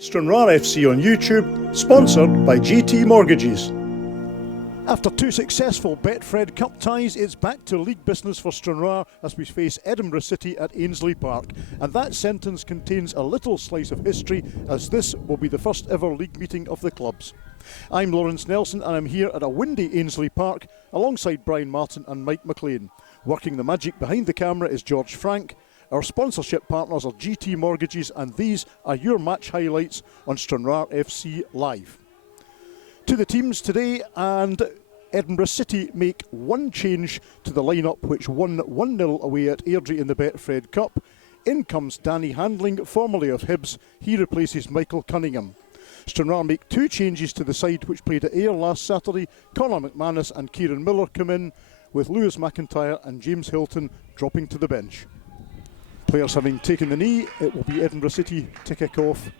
Stranraer FC on YouTube, sponsored by GT Mortgages. After two successful Betfred Cup ties, it's back to league business for Stranraer as we face Edinburgh City at Ainslie Park. And that sentence contains a little slice of history, as this will be the first ever league meeting of the clubs. I'm Lawrence Nelson and I'm here at a windy Ainslie Park alongside Brian Martin and Mike McLean. Working the magic behind the camera is George Frank. Our sponsorship partners are GT Mortgages, and these are your match highlights on Stranraer FC Live. To the teams today, and Edinburgh City make one change to the lineup, which won 1-0 away at Airdrie in the Betfred Cup. In comes Danny Handling, formerly of Hibs. He replaces Michael Cunningham. Stranraer make two changes to the side, which played at Ayr last Saturday. Conor McManus and Kieran Miller come in, with Lewis McIntyre and James Hilton dropping to the bench. Players having taken the knee, it will be Edinburgh City to kick off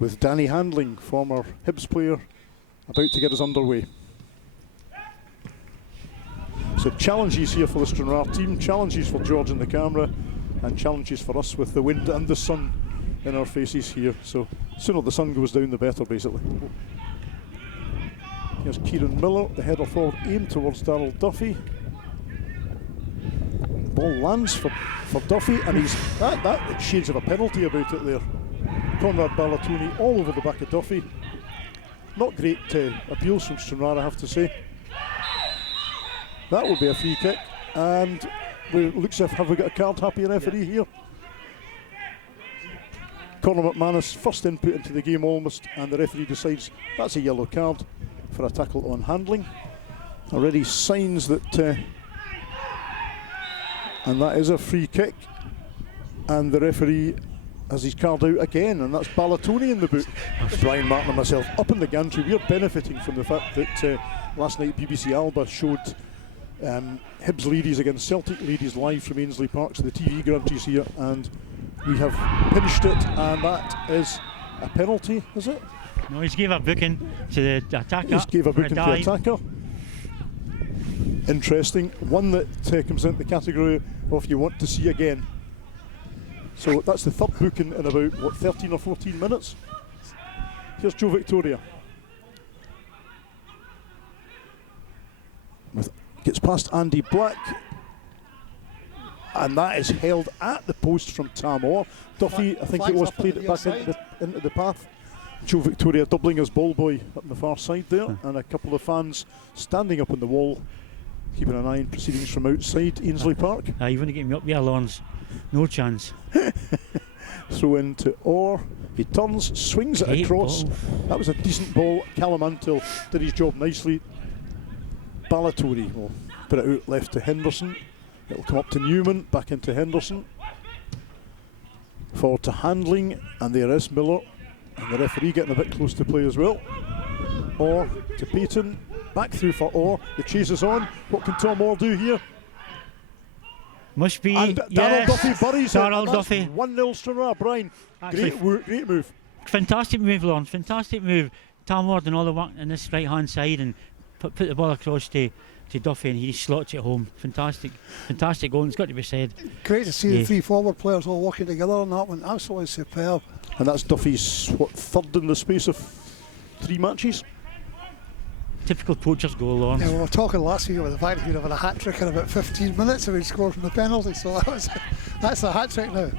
with Danny Handling, former Hibs player, about to get us underway. So challenges here for the Stranraer team, challenges for George in the camera, and challenges for us with the wind and the sun in our faces here. So sooner the sun goes down, the better, basically. Here's Kieran Miller, the header forward aimed towards Darryl Duffy. Ball lands for Duffy, and he's that shades of a penalty about it there. Conrad Ballatoni all over the back of Duffy. Not great appeals from Stranraer, I have to say. That will be a free kick, and it looks as if have we got a card happy referee here. Conor McManus first input into the game almost, and the referee decides that's a yellow card for a tackle on Handling. Already signs that. And that is a free kick, and the referee has his card out again, and that's Ballatoni in the boot. Brian Martin and myself up in the gantry. We're benefiting from the fact that last night BBC Alba showed Hibs ladies against Celtic ladies live from Ainslie Park, so the TV gantry's here, and we have pinched it, and that is a penalty, is it? No, he gave a booking to the attacker. He gave a booking to the attacker. Interesting, one that comes into the category of you want to see again. So that's the third booking in about 13 or 14 minutes. Here's Joe Victoria. Gets past Andy Black, and that is held at the post from Tam Orr. Duffy, I think it was, played it back into the path. Joe Victoria doubling as ball boy up on the far side there, and a couple of fans standing up on the wall, keeping an eye on proceedings from outside Ainslie Park. You want to get me up there, Lawrence? No chance. Throw in to Orr. He turns, swings it across. Ball. That was a decent ball. Callum Antill did his job nicely. Ballatoni will put it out left to Henderson. It'll come up to Newman, back into Henderson. Forward to Handling, and there is Miller. And the referee getting a bit close to play as well. Orr to Payton. Back through for Orr. The chase is on. What can Tom Orr do here? Must be. And yes. Darryl Duffy buries it. Darryl Duffy. 1-0 Stranraer. Brian, great move. Fantastic move, Lawrence. Fantastic move. Tam Ward and all the work on this right hand side and put the ball across to Duffy, and he slots it home. Fantastic goal. It's got to be said. Great to see the three forward players all working together on that one. Absolutely superb. And that's Duffy's third in the space of 3 matches. Typical poacher's goal, Lawrence. Yeah, we were talking last week about the fact he'd have had a hat trick in about 15 minutes if he'd scored from the penalty, so that's a hat trick now.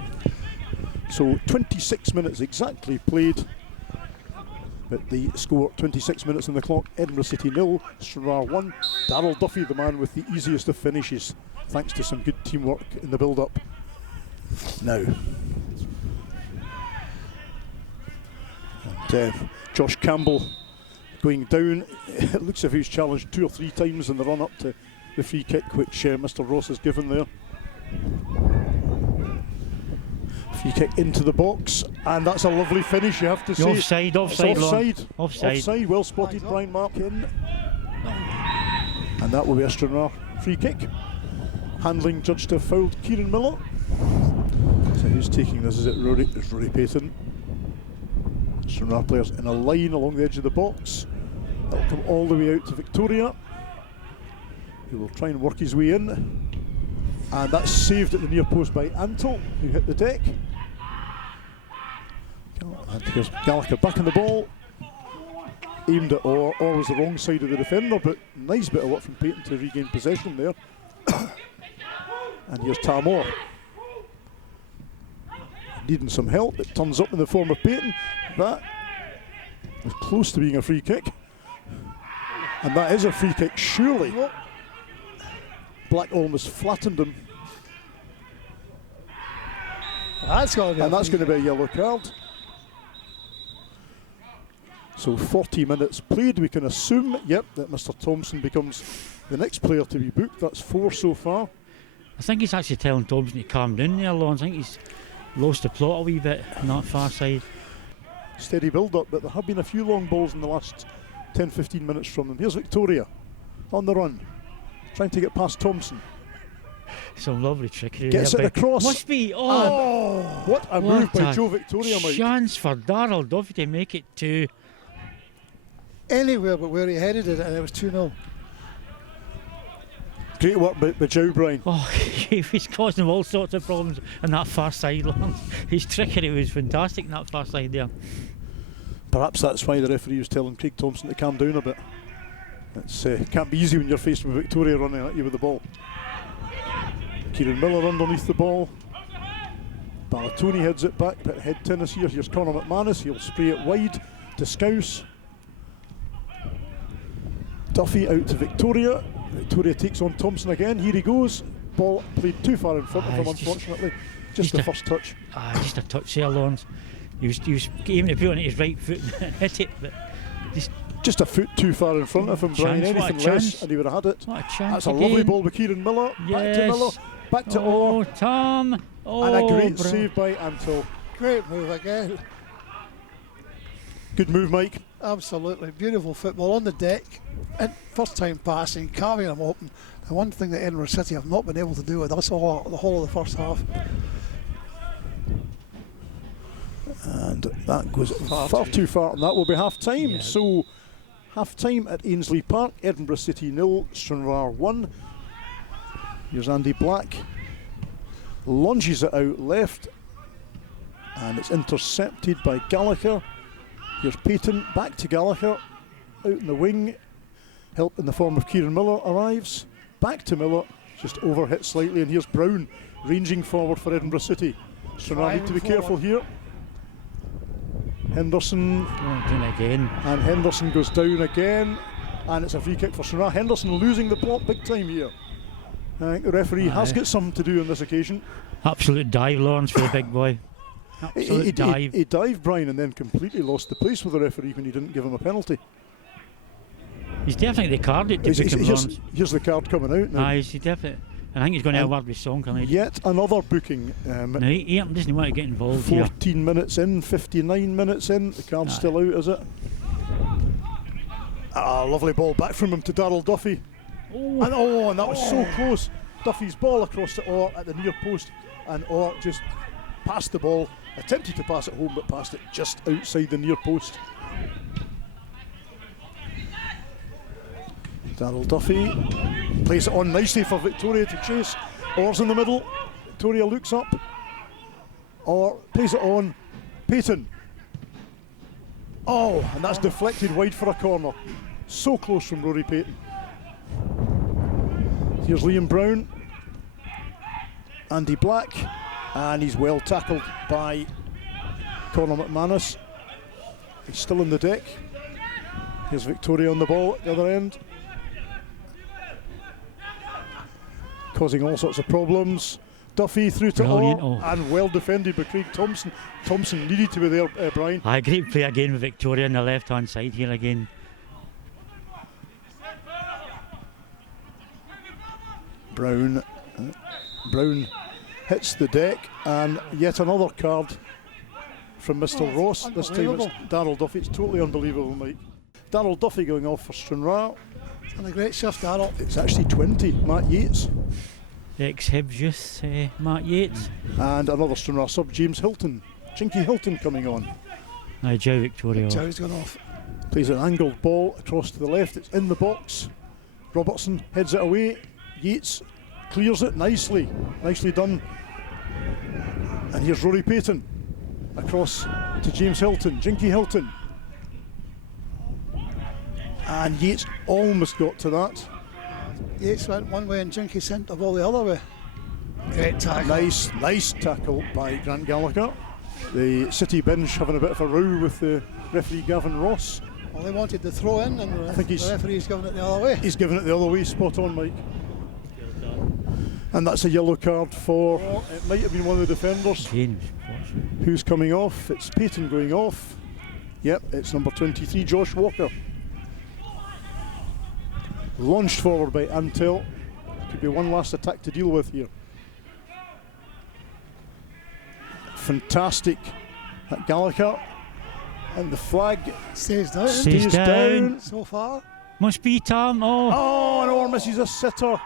So 26 minutes exactly played, but the score 26 minutes on the clock. Edinburgh City 0, Stranraer 1. Darryl Duffy, the man with the easiest of finishes, thanks to some good teamwork in the build-up. Now, and Josh Campbell going down. It looks as if he's challenged 2 or 3 times in the run-up to the free kick which Mr. Ross has given there. Free kick into the box, and that's a lovely finish, you have to say. Offside. Well spotted, Brian Markin. And that will be a Stranraer free kick. Handling judged to have fouled Kieran Miller. So who's taking this? Is it Rory? It's Rory Payton. Stranraer players in a line along the edge of the box. That'll come all the way out to Victoria, who will try and work his way in. And that's saved at the near post by Antle, who hit the deck. And here's Gallagher back in the ball. Aimed at Orr. Orr was the wrong side of the defender, but nice bit of work from Payton to regain possession there. And here's Tamor. Needing some help. It turns up in the form of Payton. That was close to being a free kick. And that is a free kick, surely. Black almost flattened him. That's got to be. And that's going to be a yellow card. So 40 minutes played. We can assume, yep, that Mr. Thompson becomes the next player to be booked. That's 4 so far. I think he's actually telling Thompson to calm down there, Lawrence. I think he's lost the plot a wee bit on that far side. Steady build-up, but there have been a few long balls in the last 10-15 minutes from them. Here's Victoria on the run, trying to get past Thompson. Some lovely trickery. Gets there it across. Must be. What a move by Joe Victoria, Mike. Chance for Darryl Duffy to make it 2. Anywhere but where he headed it, and it was 2-0. Great work by Joe, Brian. Oh, he's causing him all sorts of problems on that far side. His trickery was fantastic on that far side there. Perhaps that's why the referee was telling Craig Thompson to calm down a bit. It can't be easy when you're faced with Victoria running at you with the ball. Kieran Miller underneath the ball. Balatoni heads it back, bit of head tennis here. Here's Conor McManus, he'll spray it wide to Scouse. Duffy out to Victoria. Victoria takes on Thompson again. Here he goes. Ball played too far in front of him, unfortunately. Just the first touch. Just a touch there, Lawrence. He was aiming to put on his right foot and hit it, but just a foot too far in front of him, Brian. Anything less and he would have had it. What a chance. That's a again. lovely ball with Kieran Miller. Yes. Back to Miller. Back to Orr. Tom. And a great save by Antle. Great move again. Good move, Mike. Absolutely. Beautiful football on the deck. And first time passing, carving them open. The one thing that Edinburgh City have not been able to do with us all the whole of the first half. And that goes far too far, and that will be half time. Yeah. So, half time at Ainslie Park, Edinburgh City 0, Stranraer 1. Here's Andy Black. Lunges it out left, and it's intercepted by Gallagher. Here's Payton, back to Gallagher, out in the wing. Help in the form of Kieran Miller arrives. Back to Miller, just overhit slightly, and here's Brown ranging forward for Edinburgh City. Stranraer need to be careful here. Henderson, again. And Henderson goes down again, and it's a free kick for Stranraer. Henderson losing the plot big time here. I think the referee has got something to do on this occasion. Absolute dive, Lawrence, for the big boy. Absolute dive. He dived, Brian, and then completely lost the place with the referee when he didn't give him a penalty. He's definitely carded to book him, Lawrence. Here's the card coming out now. He's definitely. I think he's going to have a word with Song, can he? Yet another booking. No, he doesn't want to get involved 14 minutes in, 59 minutes in. The card's still out, is it? Lovely ball back from him to Darryl Duffy. And that was so close. Duffy's ball across to Orr at the near post, and Orr just passed the ball, attempted to pass it home, but passed it just outside the near post. Darryl Duffy plays it on nicely for Victoria to chase. Orr's in the middle. Victoria looks up. Orr plays it on. Payton. And that's deflected wide for a corner. So close from Rory Payton. Here's Liam Brown. Andy Black. And he's well tackled by Conor McManus. He's still in the deck. Here's Victoria on the ball at the other end. Causing all sorts of problems. Duffy through to Orr, and well defended by Craig Thompson. Thompson needed to be there, Brian. Great play again with Victoria on the left hand side here again. Brown hits the deck, and yet another card from Mr. Ross. This time it's Darryl Duffy. It's totally unbelievable, Mike. Darryl Duffy going off for Stranraer. And a great shift, Darryl. It's actually 20, Matt Yates. Ex-Hibs youth, Matt Yates. And another Stranraer sub, James Hilton. Chinky Hilton coming on. Joe Victoria. Joe's gone off. Plays an angled ball across to the left. It's in the box. Robertson heads it away. Yates clears it nicely. Nicely done. And here's Rory Payton. across to James Hilton, Jinky Hilton. And Yates almost got to that. Yates went one way and Jinky sent the ball the other way. Great tackle. Nice tackle by Grant Gallagher. The City bench having a bit of a row with the referee Gavin Ross. Well, they wanted the throw in, and I think the referee's given it the other way. He's given it the other way, spot on, Mike. And that's a yellow card for, it might have been one of the defenders. James. Who's coming off? It's Peyton going off. Yep, it's number 23, Josh Walker. Launched forward by Antel. Could be one last attack to deal with here. Fantastic at Gallagher. And the flag Stays down. Stays down. So far. Must be Tam. Oh. and Orr misses a sitter.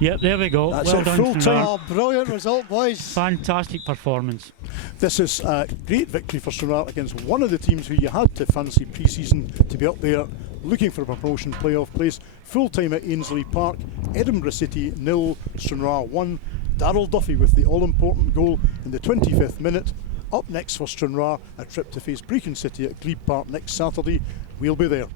Yep, there we go. That's well it, done, full time. Stranraer. Oh, brilliant result, boys. Fantastic performance. This is a great victory for Stranraer against one of the teams who you had to fancy pre-season to be up there looking for a promotion playoff place. Full time at Ainslie Park. Edinburgh City 0, Stranraer 1. Darryl Duffy with the all-important goal in the 25th minute. Up next for Stranraer, a trip to face Brecon City at Glebe Park next Saturday. We'll be there.